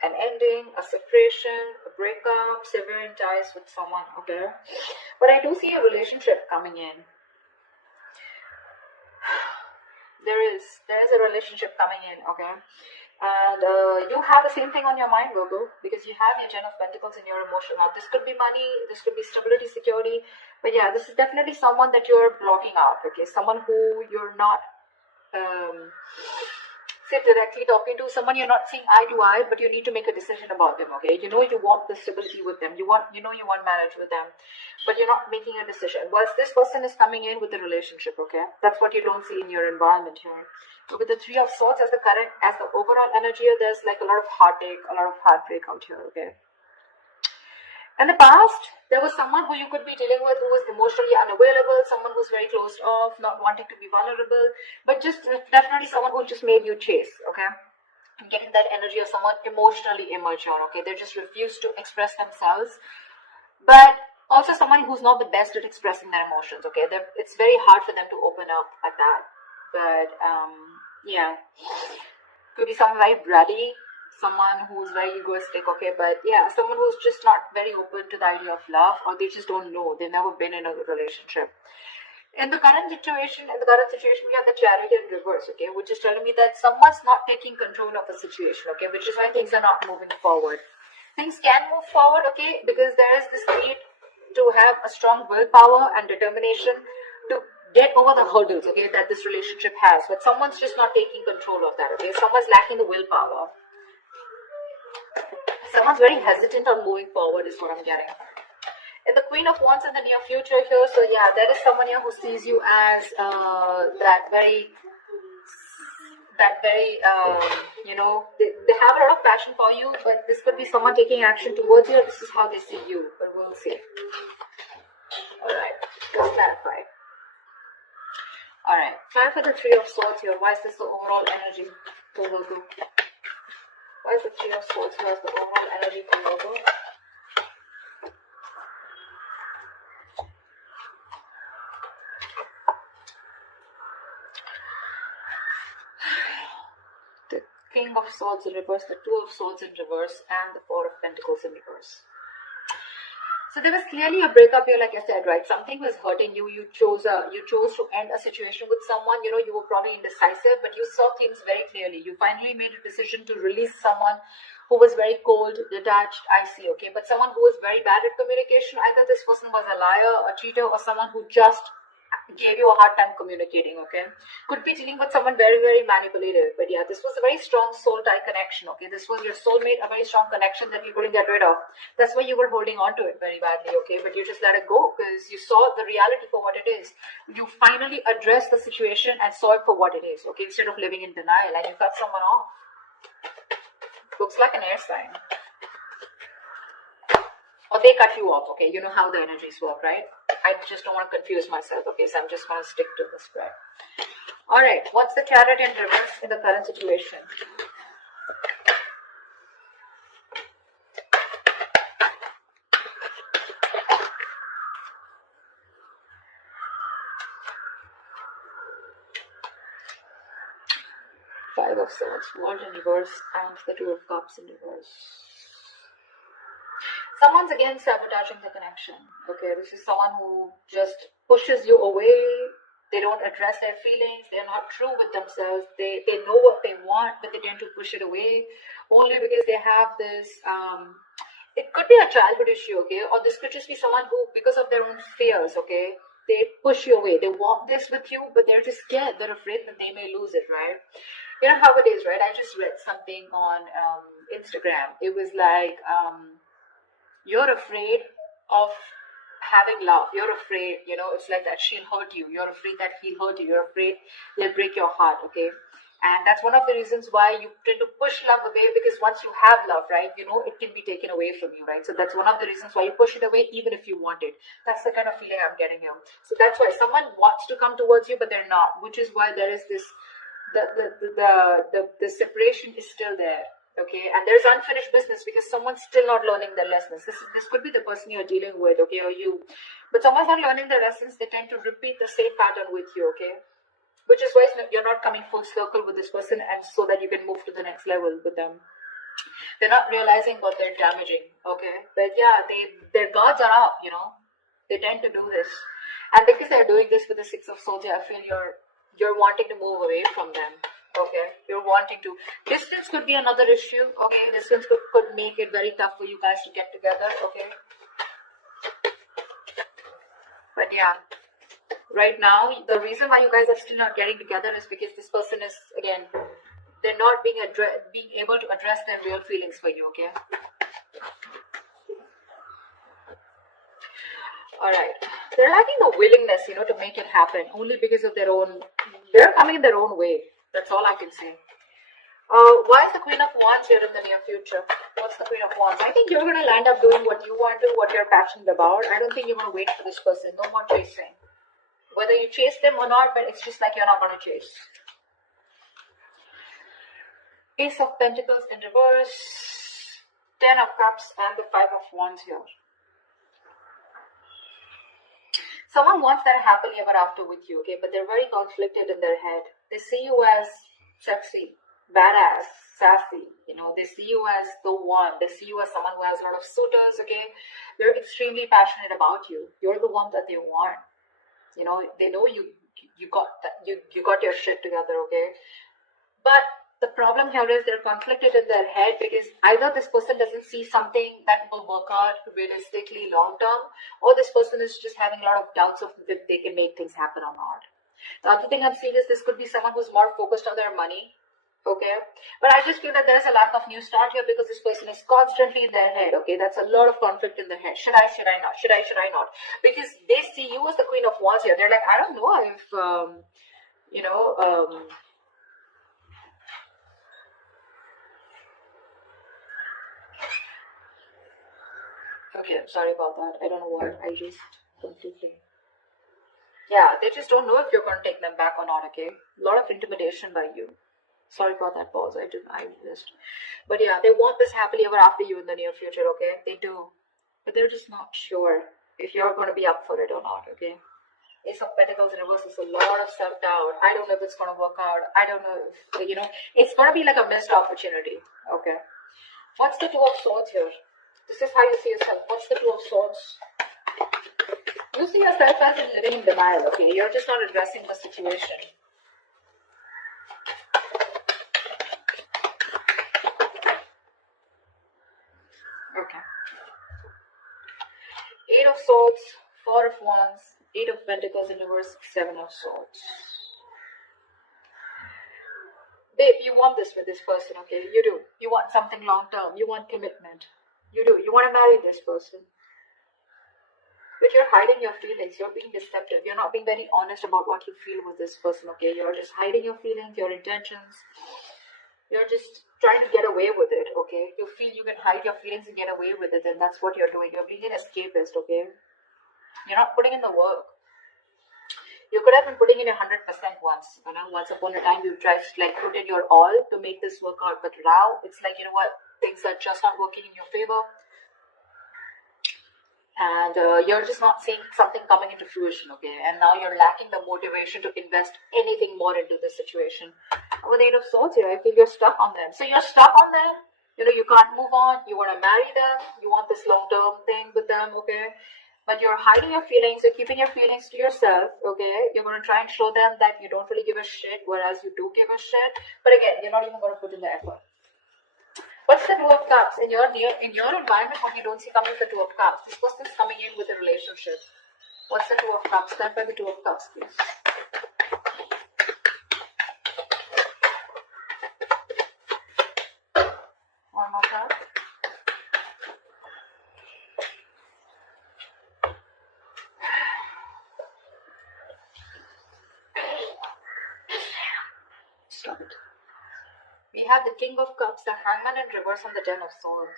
an ending, a separation, a breakup, severing ties with someone, okay? But I do see a relationship coming in. There is a relationship coming in, okay? And you have the same thing on your mind, Virgo, because you have your Ten of Pentacles in your emotion. Now, this could be money, this could be stability, security, but yeah, this is definitely someone that you're blocking out, okay? Someone who you're not say directly talking to, someone you're not seeing eye to eye, but you need to make a decision about them, okay? You know you want the stability with them, you want marriage with them, but you're not making a decision. Whilst this person is coming in with a relationship, okay? That's what you don't see in your environment here. So with the Three of Swords as the overall energy, there's like a lot of heartache, a lot of heartbreak out here, okay? In the past, there was someone who you could be dealing with who was emotionally unavailable, someone who's very closed off, not wanting to be vulnerable, but just definitely someone who just made you chase, okay? I'm getting that energy of someone emotionally immature, okay? They just refuse to express themselves, but also someone who's not the best at expressing their emotions, okay? It's very hard for them to open up like that, but yeah, could be someone very bratty, someone who's very egoistic, okay? But yeah, someone who's just not very open to the idea of love, or they just don't know, they've never been in a relationship. In the current situation, we have the Chariot in reverse, okay, which is telling me that someone's not taking control of the situation, okay, which is why things are not moving forward. Things can move forward, okay, because there is this need to have a strong willpower and determination to get over the hurdles, okay, that this relationship has, but someone's just not taking control of that, okay? Someone's lacking the willpower. Someone's very hesitant on moving forward is what I'm getting. And the Queen of Wands in the near future here, so yeah, there is someone here who sees you as that very you know, they have a lot of passion for you, but this could be someone taking action towards you. This is how they see you, but we'll see. Alright, let's clarify. Alright, time for the Three of Swords here. Why is this the overall energy for Virgo? Why is the Three of Swords here as the overall energy for Virgo? The King of Swords in reverse, the Two of Swords in reverse, and the Four of Pentacles in reverse. So there was clearly a breakup here, like I said, right? Something was hurting you. You chose to end a situation with someone. You know, you were probably indecisive, but you saw things very clearly. You finally made a decision to release someone who was very cold, detached, icy, okay? But someone who was very bad at communication. Either this person was a liar, a cheater, or someone who just gave you a hard time communicating, okay? Could be dealing with someone very, very manipulative. But yeah, this was a very strong soul tie connection, okay? This was your soulmate, a very strong connection that you couldn't get rid of. That's why you were holding on to it very badly, okay? But you just let it go because you saw the reality for what it is. You finally addressed the situation and saw it for what it is, okay? Instead of living in denial, and you cut someone off. Looks like an air sign. Or they cut you off, okay? You know how the energies work, right? I just don't want to confuse myself, okay? So I'm just going to stick to the spread. Alright, what's the Chariot in reverse in the current situation? Five of Swords, World in reverse, and the Two of Cups in reverse. Someone's again sabotaging the connection, okay? This is someone who just pushes you away. They don't address their feelings. They're not true with themselves. They know what they want, but they tend to push it away only because they have this, it could be a childhood issue, okay? Or this could just be someone who, because of their own fears, okay, they push you away. They want this with you, but they're just scared. They're afraid that they may lose it, right? You know how it is, right? I just read something on Instagram. It was like, you're afraid of having love. You're afraid, you know, it's like that she'll hurt you. You're afraid that he'll hurt you. You're afraid they'll break your heart, okay? And that's one of the reasons why you tend to push love away, because once you have love, right, you know, it can be taken away from you, right? So that's one of the reasons why you push it away even if you want it. That's the kind of feeling I'm getting here. So that's why someone wants to come towards you, but they're not, which is why there is this, the separation is still there. Okay, and there's unfinished business because someone's still not learning their lessons. This could be the person you're dealing with, okay, or you. But someone's not learning their lessons. They tend to repeat the same pattern with you, okay? Which is why you're not coming full circle with this person, and so that you can move to the next level with them. They're not realizing what they're damaging, okay? But yeah, their guards are up, you know. They tend to do this. And because they're doing this with the Six of Swords, I feel you're wanting to move away from them. Okay, you're wanting to. Distance could be another issue. Okay, distance could make it very tough for you guys to get together. Okay, but yeah, right now the reason why you guys are still not getting together is because this person is, again, they're not being able to address their real feelings for you. Okay. All right, they're lacking the willingness, you know, to make it happen only because of their own. They're coming in their own way. That's all I can say. Why is the Queen of Wands here in the near future? What's the Queen of Wands? I think you're going to land up doing what you want to, what you're passionate about. I don't think you're going to wait for this person. No more chasing. Whether you chase them or not, but it's just like you're not going to chase. Ace of Pentacles in reverse, 10 of Cups, and the 5 of Wands here. Someone wants that happily ever after with you, okay? But they're very conflicted in their head. They see you as sexy, badass, sassy, you know. They see you as the one. They see you as someone who has a lot of suitors, okay? They're extremely passionate about you. You're the one that they want. You know, they know you got that, you got your shit together, okay? But the problem here is they're conflicted in their head because either this person doesn't see something that will work out realistically long term, or this person is just having a lot of doubts of if they can make things happen or not. The other thing I'm seeing is this could be someone who's more focused on their money, okay? But I just feel that there's a lack of new start here because this person is constantly in their head, okay? That's a lot of conflict in their head. Should I not? Should I not? Because they see you as the Queen of Wands here. They're like, I don't know if, okay, sorry about that. I don't know what. I just completely. Yeah, they just don't know if you're going to take them back or not, okay? A lot of intimidation by you. Sorry about that pause. I just. But yeah, they want this happily ever after you in the near future, okay? They do. But they're just not sure if you're going to be up for it or not, okay? Ace of Pentacles in reverse is a lot of self-doubt. I don't know if it's going to work out. I don't know if, you know, it's going to be like a missed opportunity, okay? What's the Two of Swords here? This is how you see yourself. What's the Two of Swords? You see yourself as living in denial, okay? You're just not addressing the situation. Okay. 8 of Swords, 4 of Wands, 8 of Pentacles in reverse, 7 of Swords. Babe, you want this with this person, okay? You do. You want something long term. You want commitment. You do. You want to marry this person. But you're hiding your feelings. You're being deceptive. You're not being very honest about what you feel with this person, okay? You're just hiding your feelings, your intentions. You're just trying to get away with it, okay? You feel you can hide your feelings and get away with it, and that's what you're doing. You're being an escapist, okay? You're not putting in the work. You could have been putting in 100% once. You know, once upon a time, you tried to like put in your all to make this work out. But now, it's like, you know what? Things are just not working in your favor. And you're just not seeing something coming into fruition, okay? And now you're lacking the motivation to invest anything more into this situation. With the 8 of Swords here, I feel you're stuck on them. So you're stuck on them. You know, you can't move on. You want to marry them. You want this long-term thing with them, okay? But you're hiding your feelings. You're keeping your feelings to yourself, okay? You're going to try and show them that you don't really give a shit, whereas you do give a shit. But again, you're not even going to put in the effort. What's the Two of Cups? In your environment, what you don't see coming with the Two of Cups? This person's coming in with a relationship. What's the Two of Cups? Stand by the Two of Cups, please. One more card. Stop it. We have the King of Cups, the Hangman in reverse, and the 10 of Swords.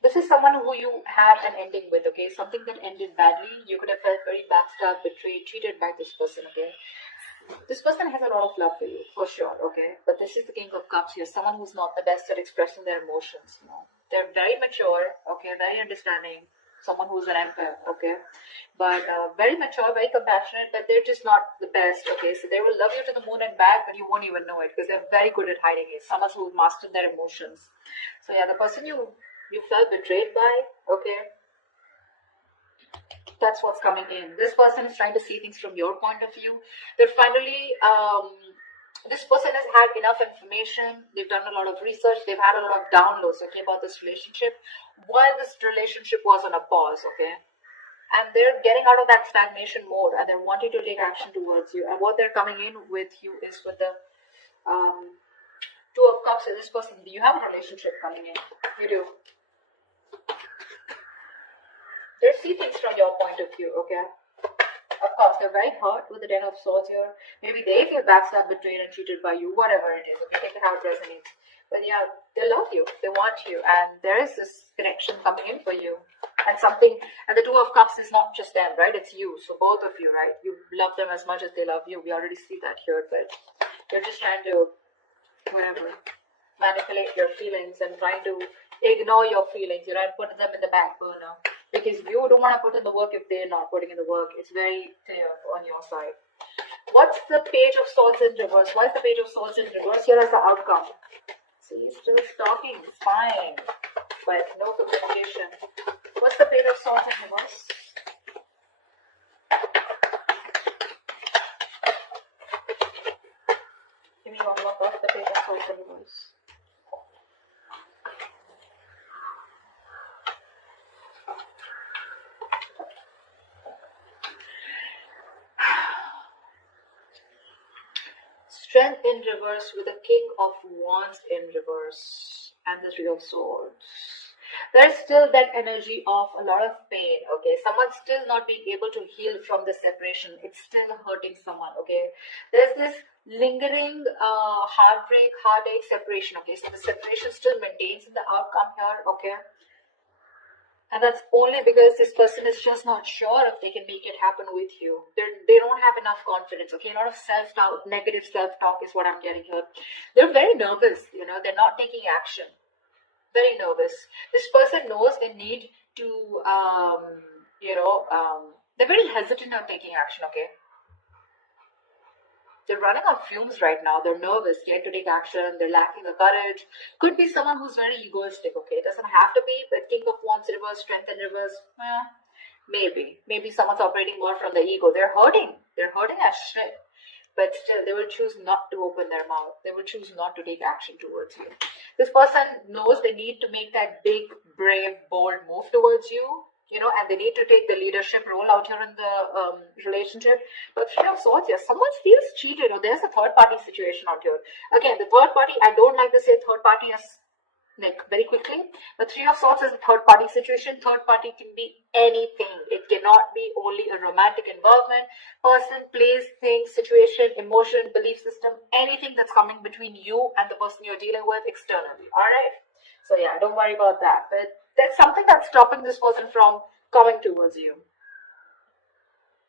This is someone who you had an ending with, okay? Something that ended badly. You could have felt very backstabbed, betrayed, cheated by this person, okay? This person has a lot of love for you, for sure, okay? But this is the King of Cups here. Someone who's not the best at expressing their emotions, you know? They're very mature, okay? Very understanding. someone who's an empath, okay? But very mature, very compassionate, but they're just not the best, okay? So they will love you to the moon and back, but you won't even know it because they're very good at hiding it. Someone who's mastered their emotions. So yeah, the person you felt betrayed by, okay? That's what's coming in. This person is trying to see things from your point of view. They're finally, this person has had enough information. They've done a lot of research. They've had a lot of downloads, okay, about this relationship while this relationship was on a pause, okay? And they're getting out of that stagnation mode and they're wanting to take action towards you. And what they're coming in with you is with the Two of Cups. This person, do you have a relationship coming in? You do. They see things from your point of view, okay? Of course, they're very hurt with the Ten of Swords here. Maybe they feel backstabbed, betrayed, and cheated by you, whatever it is. Okay, take it how it resonates. But yeah, they love you. They want you. And there is this connection coming in for you. And something, and the Two of Cups is not just them, right? It's you. So both of you, right? You love them as much as they love you. We already see that here. But you're just trying to, whatever, manipulate your feelings and trying to ignore your feelings. You're not putting them in the back burner. Because you don't want to put in the work if they're not putting in the work. It's very clear on your side. What's the Page of Swords in reverse? Why is the Page of Swords in reverse? Here is the outcome. See, still stalking, spying, but no communication. What's the Page of Swords in reverse? Give me one more. What's the Page of Swords in reverse? Strength in reverse with the King of Wands in reverse and the Three of Swords. There's still that energy of a lot of pain, okay? Someone's still not being able to heal from the separation. It's still hurting someone, okay? There's this lingering heartbreak, heartache, separation, okay? So the separation still maintains in the outcome here, okay? And that's only because this person is just not sure if they can make it happen with you. They don't have enough confidence, okay? A lot of self-doubt, negative self-talk is what I'm getting here. They're very nervous, you know. They're not taking action. Very nervous. This person knows they need to, they're very hesitant on taking action, okay? They're running on fumes right now. They're nervous, scared to take action. They're lacking the courage. Could be someone who's very egoistic, okay? It doesn't have to be, but King of Wands reverse, Strength in reverse, maybe. Maybe someone's operating more from the ego. They're hurting. They're hurting as shit. But still, they will choose not to open their mouth. They will choose not to take action towards you. This person knows they need to make that big, brave, bold move towards you. You know, and they need to take the leadership role out here in the relationship. But Three of Swords here, someone feels cheated or there's a third party situation out here. Again, the third party, I don't like to say third party as like very quickly. The Three of Swords is a third party situation. Third party can be anything. It cannot be only a romantic involvement. Person, place, thing, situation, emotion, belief system, anything that's coming between you and the person you're dealing with externally. Alright? So yeah, don't worry about that. But there's something that's stopping this person from coming towards you.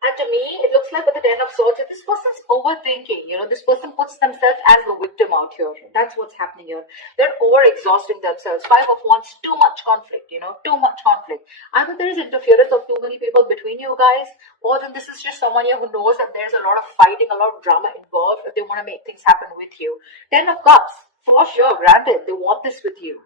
And to me, it looks like with the Ten of Swords, if this person's overthinking, you know, this person puts themselves as the victim out here. That's what's happening here. They're over-exhausting themselves. Five of Wands, too much conflict, you know, too much conflict. Either there is interference of too many people between you guys, or then this is just someone here who knows that there's a lot of fighting, a lot of drama involved if they want to make things happen with you. Ten of Cups, for sure, granted, they want this with you.